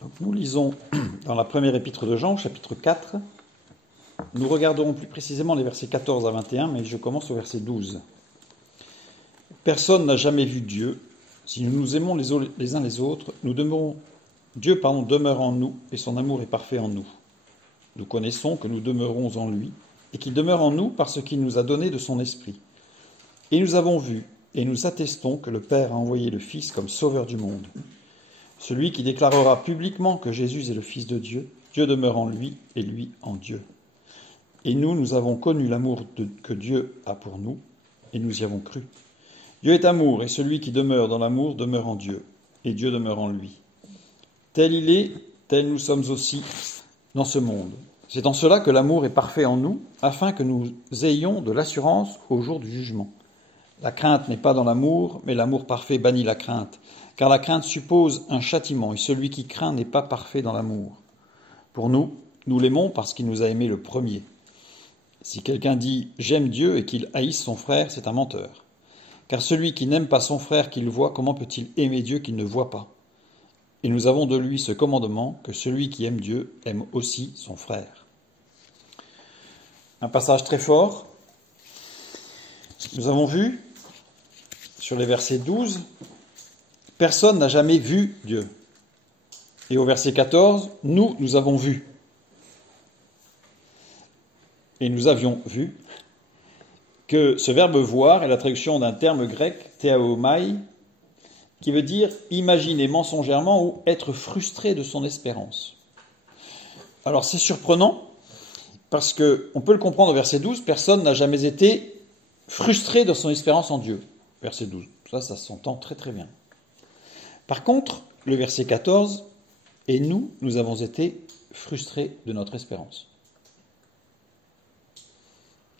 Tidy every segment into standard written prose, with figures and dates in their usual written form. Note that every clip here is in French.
Donc, nous lisons dans la première épître de Jean, chapitre 4. Nous regarderons plus précisément les versets 14 à 21, mais je commence au verset 12. Personne n'a jamais vu Dieu. Si nous nous aimons les uns les autres, Dieu demeure en nous et son amour est parfait en nous. Nous connaissons que nous demeurons en lui et qu'il demeure en nous parce qu'il nous a donné de son esprit. Et nous avons vu et nous attestons que le Père a envoyé le Fils comme sauveur du monde. Celui qui déclarera publiquement que Jésus est le Fils de Dieu, Dieu demeure en lui et lui en Dieu. Et nous avons connu l'amour que Dieu a pour nous et nous y avons cru. Dieu est amour et celui qui demeure dans l'amour demeure en Dieu et Dieu demeure en lui. Tel il est, tel nous sommes aussi dans ce monde. C'est en cela que l'amour est parfait en nous, afin que nous ayons de l'assurance au jour du jugement. La crainte n'est pas dans l'amour, mais l'amour parfait bannit la crainte, car la crainte suppose un châtiment, et celui qui craint n'est pas parfait dans l'amour. Pour nous l'aimons parce qu'il nous a aimés le premier. Si quelqu'un dit « j'aime Dieu » et qu'il haïsse son frère, c'est un menteur. Car celui qui n'aime pas son frère qu'il voit, comment peut-il aimer Dieu qu'il ne voit pas ? Et nous avons de lui ce commandement, que celui qui aime Dieu aime aussi son frère. Un passage très fort. Nous avons vu, sur les versets 12, « Personne n'a jamais vu Dieu ». Et au verset 14, « Nous avons vu ». Et nous avions vu que ce verbe « voir » est la traduction d'un terme grec, « théaomai », qui veut dire imaginer mensongèrement ou être frustré de son espérance. Alors c'est surprenant, parce qu'on peut le comprendre au verset 12, personne n'a jamais été frustré de son espérance en Dieu. Verset 12, ça s'entend très très bien. Par contre, le verset 14, et nous avons été frustrés de notre espérance.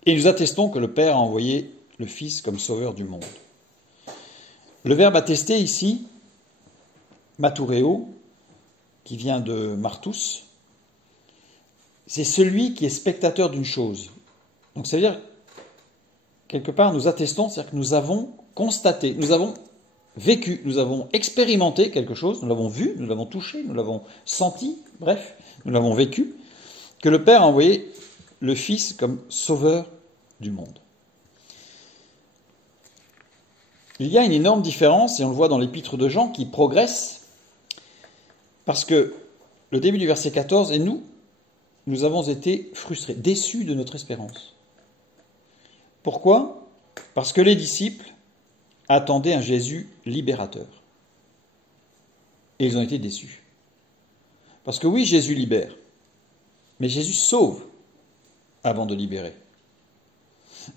Et nous attestons que le Père a envoyé le Fils comme sauveur du monde. Le verbe attester ici, matureo, qui vient de martus, c'est celui qui est spectateur d'une chose. Donc ça veut dire, quelque part, nous attestons, c'est-à-dire que nous avons constaté, nous avons vécu, nous avons expérimenté quelque chose, nous l'avons vu, nous l'avons touché, nous l'avons senti, bref, nous l'avons vécu, que le Père a envoyé le Fils comme sauveur du monde. Il y a une énorme différence, et on le voit dans l'épître de Jean, qui progresse, parce que le début du verset 14, et nous avons été frustrés, déçus de notre espérance. Pourquoi ? Parce que les disciples attendaient un Jésus libérateur. Et ils ont été déçus. Parce que oui, Jésus libère, mais Jésus sauve avant de libérer.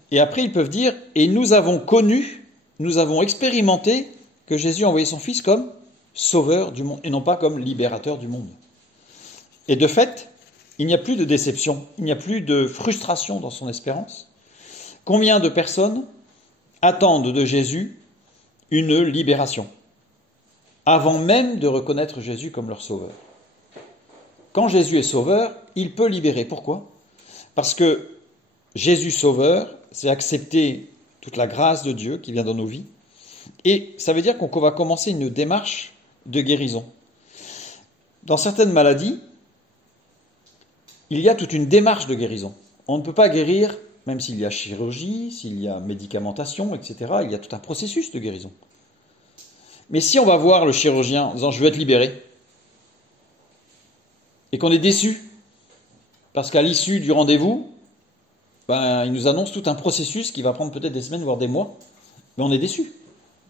Et après, ils peuvent dire, et nous avons connu, nous avons expérimenté que Jésus a envoyé son Fils comme sauveur du monde, et non pas comme libérateur du monde. Et de fait, il n'y a plus de déception, il n'y a plus de frustration dans son espérance. Combien de personnes attendent de Jésus une libération, avant même de reconnaître Jésus comme leur sauveur ? Quand Jésus est sauveur, il peut libérer. Pourquoi ? Parce que Jésus sauveur, c'est accepter toute la grâce de Dieu qui vient dans nos vies. Et ça veut dire qu'on va commencer une démarche de guérison. Dans certaines maladies, il y a toute une démarche de guérison. On ne peut pas guérir, même s'il y a chirurgie, s'il y a médicamentation, etc. Il y a tout un processus de guérison. Mais si on va voir le chirurgien en disant « je veux être libéré », et qu'on est déçu, parce qu'à l'issue du rendez-vous, il nous annonce tout un processus qui va prendre peut-être des semaines, voire des mois, mais on est déçu.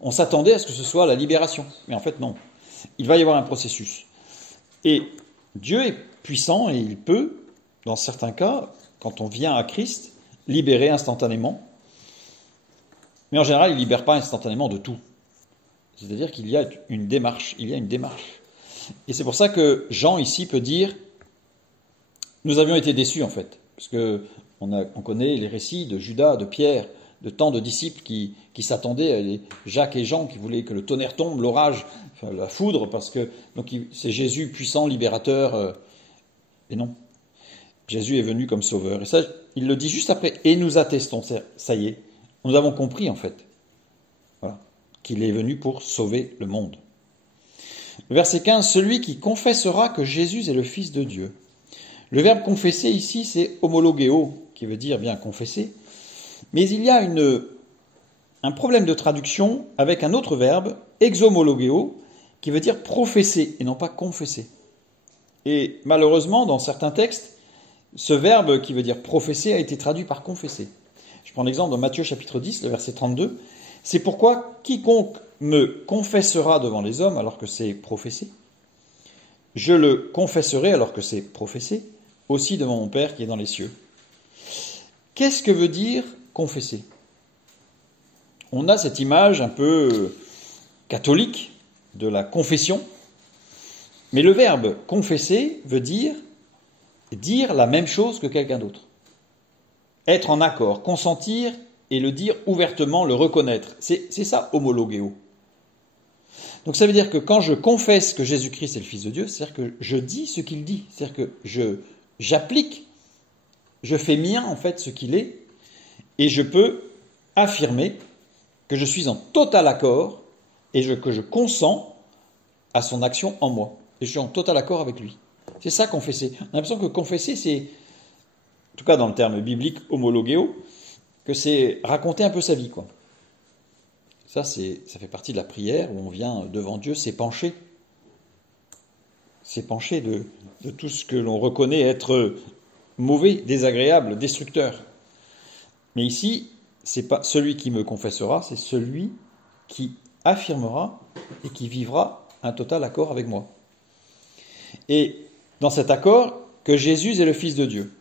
On s'attendait à ce que ce soit la libération, mais en fait non. Il va y avoir un processus. Et Dieu est puissant et il peut, dans certains cas, quand on vient à Christ, libérer instantanément. Mais en général, il ne libère pas instantanément de tout. C'est-à-dire qu'il y a une démarche, Et c'est pour ça que Jean ici peut dire, nous avions été déçus en fait, parce que on connaît les récits de Judas, de Pierre, de tant de disciples qui s'attendaient, Jacques et Jean qui voulaient que le tonnerre tombe, l'orage, la foudre, parce que donc c'est Jésus puissant, libérateur, et non. Jésus est venu comme sauveur. Et ça, il le dit juste après, et nous attestons, ça y est, nous avons compris en fait, voilà, qu'il est venu pour sauver le monde. Verset 15, celui qui confessera que Jésus est le Fils de Dieu. Le verbe confesser ici, c'est homologeo, qui veut dire bien confesser. Mais il y a un problème de traduction avec un autre verbe, exomologeo, qui veut dire professer et non pas confesser. Et malheureusement, dans certains textes, ce verbe qui veut dire professer a été traduit par confesser. Je prends l'exemple dans Matthieu chapitre 10, le verset 32. C'est pourquoi quiconque me confessera devant les hommes alors que c'est professé, je le confesserai alors que c'est professé, aussi devant mon Père qui est dans les cieux. Qu'est-ce que veut dire confesser ? On a cette image un peu catholique de la confession, mais le verbe confesser veut dire la même chose que quelqu'un d'autre. Être en accord, consentir et le dire ouvertement, le reconnaître. C'est ça, homologeo. Donc ça veut dire que quand je confesse que Jésus-Christ est le Fils de Dieu, c'est-à-dire que je dis ce qu'il dit, c'est-à-dire que j'applique, je fais mien en fait ce qu'il est, et je peux affirmer que je suis en total accord et que je consens à son action en moi. Et je suis en total accord avec lui. C'est ça confesser. On a l'impression que confesser, c'est, en tout cas dans le terme biblique homologeo, que c'est raconter un peu sa vie, quoi. Ça fait partie de la prière où on vient devant Dieu s'épancher. S'épancher de tout ce que l'on reconnaît être mauvais, désagréable, destructeur. Mais ici, c'est pas celui qui me confessera, c'est celui qui affirmera et qui vivra un total accord avec moi. Et dans cet accord, que Jésus est le Fils de Dieu.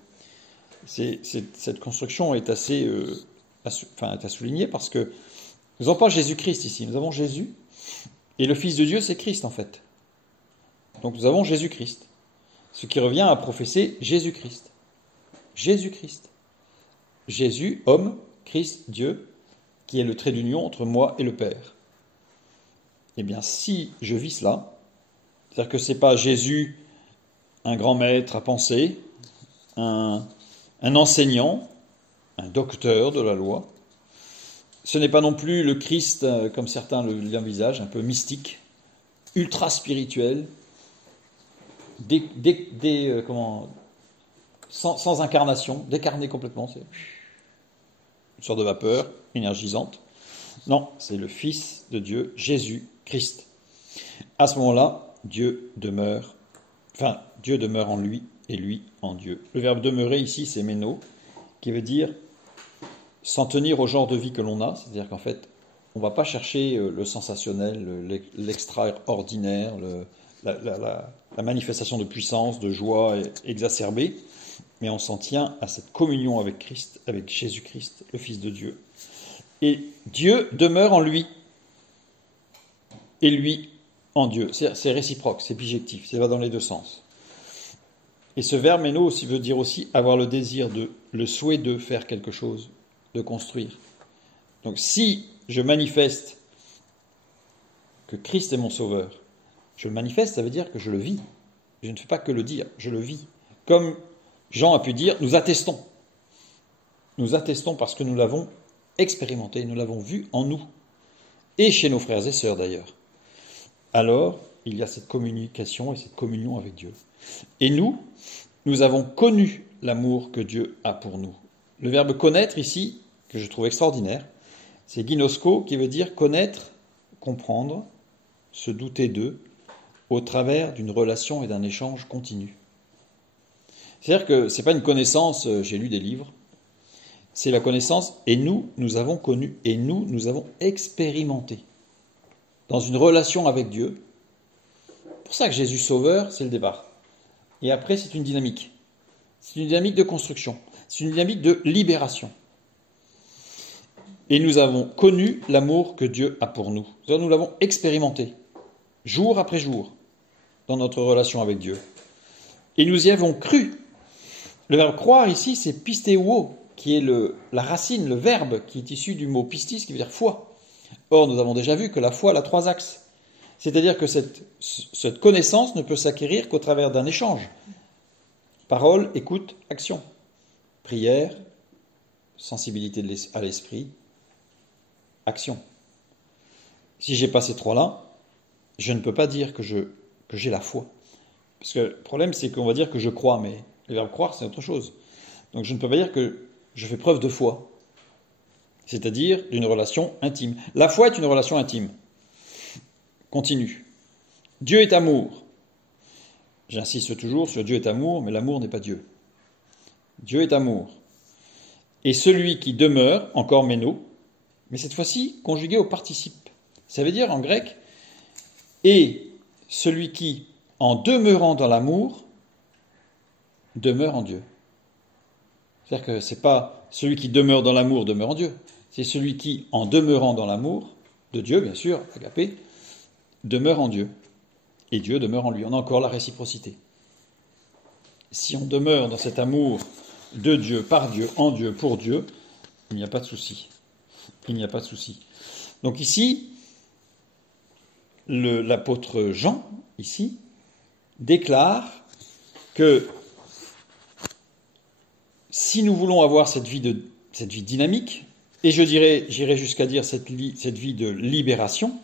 Cette construction est assez à souligner parce que nous n'avons pas Jésus-Christ ici, nous avons Jésus, et le Fils de Dieu, c'est Christ en fait. Donc nous avons Jésus-Christ, ce qui revient à professer Jésus-Christ. Jésus-Christ. Jésus, homme, Christ, Dieu, qui est le trait d'union entre moi et le Père. Eh bien, si je vis cela, c'est-à-dire que ce n'est pas Jésus, un grand maître à penser, un enseignant, un docteur de la loi. Ce n'est pas non plus le Christ, comme certains l'envisagent, un peu mystique, ultra spirituel, sans incarnation, décarné complètement. C'est une sorte de vapeur énergisante. Non, c'est le Fils de Dieu, Jésus-Christ. À ce moment-là, Dieu demeure en lui et lui en Dieu. Le verbe demeurer ici, c'est méno, qui veut dire s'en tenir au genre de vie que l'on a, c'est-à-dire qu'en fait, on ne va pas chercher le sensationnel, l'extraordinaire, la manifestation de puissance, de joie exacerbée, mais on s'en tient à cette communion avec Christ, avec Jésus-Christ, le Fils de Dieu. Et Dieu demeure en lui, et lui en Dieu. C'est réciproque, c'est bijectif, ça va dans les deux sens. Et ce verbe méno aussi veut dire aussi avoir le désir le souhait de faire quelque chose, de construire. Donc si je manifeste que Christ est mon sauveur, je le manifeste, ça veut dire que je le vis. Je ne fais pas que le dire, je le vis. Comme Jean a pu dire, nous attestons. Nous attestons parce que nous l'avons expérimenté, nous l'avons vu en nous, et chez nos frères et sœurs d'ailleurs. Alors, il y a cette communication et cette communion avec Dieu. Et nous avons connu l'amour que Dieu a pour nous. Le verbe connaître ici, que je trouve extraordinaire, c'est ginosko, qui veut dire connaître, comprendre, se douter d'eux, au travers d'une relation et d'un échange continu. C'est-à-dire que ce n'est pas une connaissance, j'ai lu des livres, c'est la connaissance, et nous avons connu, et nous avons expérimenté dans une relation avec Dieu. C'est pour ça que Jésus Sauveur, c'est le départ. Et après, c'est une dynamique. C'est une dynamique de construction. C'est une dynamique de libération. Et nous avons connu l'amour que Dieu a pour nous. Nous l'avons expérimenté, jour après jour, dans notre relation avec Dieu. Et nous y avons cru. Le verbe croire ici, c'est pistéo, qui est la racine, le verbe qui est issu du mot pistis, qui veut dire foi. Or, nous avons déjà vu que la foi a 3 axes. C'est-à-dire que cette connaissance ne peut s'acquérir qu'au travers d'un échange. Parole, écoute, action. Prière, sensibilité à l'esprit, action. Si je n'ai pas ces 3-là, je ne peux pas dire que je que j'ai la foi. Parce que le problème, c'est qu'on va dire que je crois, mais le verbe croire, c'est autre chose. Donc je ne peux pas dire que je fais preuve de foi, c'est-à-dire d'une relation intime. La foi est une relation intime. Continue. Dieu est amour. J'insiste toujours sur Dieu est amour, mais l'amour n'est pas Dieu. Dieu est amour. Et celui qui demeure, encore méno, mais cette fois-ci conjugué au participe. Ça veut dire en grec, et celui qui, en demeurant dans l'amour, demeure en Dieu. C'est-à-dire que ce n'est pas celui qui demeure dans l'amour demeure en Dieu. C'est celui qui, en demeurant dans l'amour, de Dieu, bien sûr, agapé, demeure en Dieu. Et Dieu demeure en lui. On a encore la réciprocité. Si on demeure dans cet amour de Dieu, par Dieu, en Dieu, pour Dieu, il n'y a pas de souci. Il n'y a pas de souci. Donc ici, l'apôtre Jean, ici, déclare que si nous voulons avoir cette vie dynamique, et j'irai jusqu'à dire cette vie de libération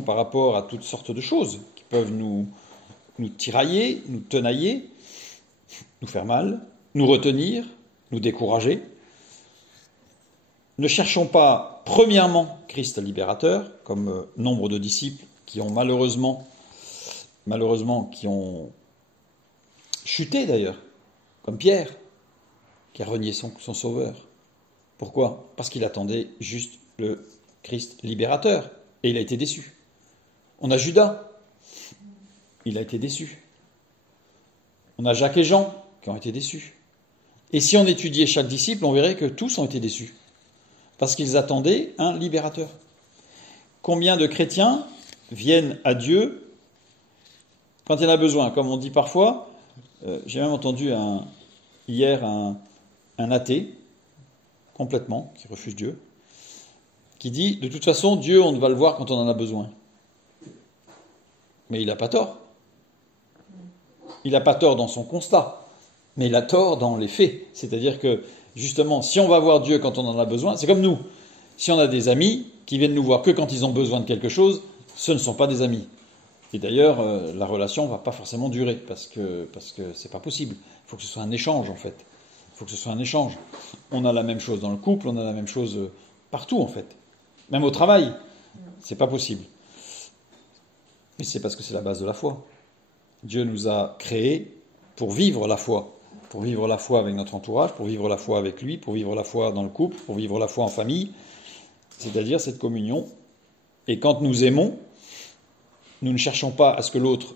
par rapport à toutes sortes de choses qui peuvent nous tirailler, nous tenailler, nous faire mal, nous retenir, nous décourager. Ne cherchons pas, premièrement, Christ libérateur, comme nombre de disciples qui ont malheureusement, qui ont chuté d'ailleurs, comme Pierre, qui a renié son sauveur. Pourquoi ? Parce qu'il attendait juste le Christ libérateur, et il a été déçu. On a Judas, il a été déçu. On a Jacques et Jean, qui ont été déçus. Et si on étudiait chaque disciple, on verrait que tous ont été déçus, parce qu'ils attendaient un libérateur. Combien de chrétiens viennent à Dieu quand il y en a besoin ? Comme on dit parfois, j'ai même entendu hier un athée, complètement, qui refuse Dieu, qui dit, de toute façon, Dieu, on ne va le voir quand on en a besoin. Mais il n'a pas tort. Il n'a pas tort dans son constat, mais il a tort dans les faits. C'est-à-dire que, justement, si on va voir Dieu quand on en a besoin, c'est comme nous. Si on a des amis qui viennent nous voir que quand ils ont besoin de quelque chose, ce ne sont pas des amis. Et d'ailleurs, la relation ne va pas forcément durer, parce que c'est pas possible. Il faut que ce soit un échange, en fait. Il faut que ce soit un échange. On a la même chose dans le couple, on a la même chose partout, en fait. Même au travail, c'est pas possible. Mais c'est parce que c'est la base de la foi. Dieu nous a créés pour vivre la foi. Pour vivre la foi avec notre entourage, pour vivre la foi avec lui, pour vivre la foi dans le couple, pour vivre la foi en famille. C'est-à-dire cette communion. Et quand nous aimons, nous ne cherchons pas à ce que l'autre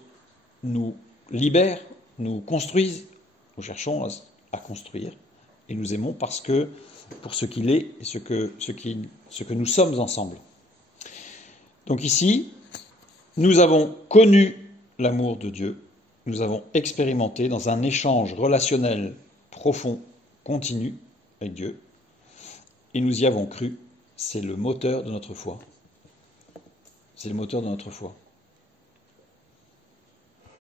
nous libère, nous construise. Nous cherchons à construire. Et nous aimons parce que, pour ce qu'il est et ce que nous sommes ensemble. Donc ici, nous avons connu l'amour de Dieu. Nous avons expérimenté dans un échange relationnel profond, continu avec Dieu. Et nous y avons cru. C'est le moteur de notre foi. C'est le moteur de notre foi.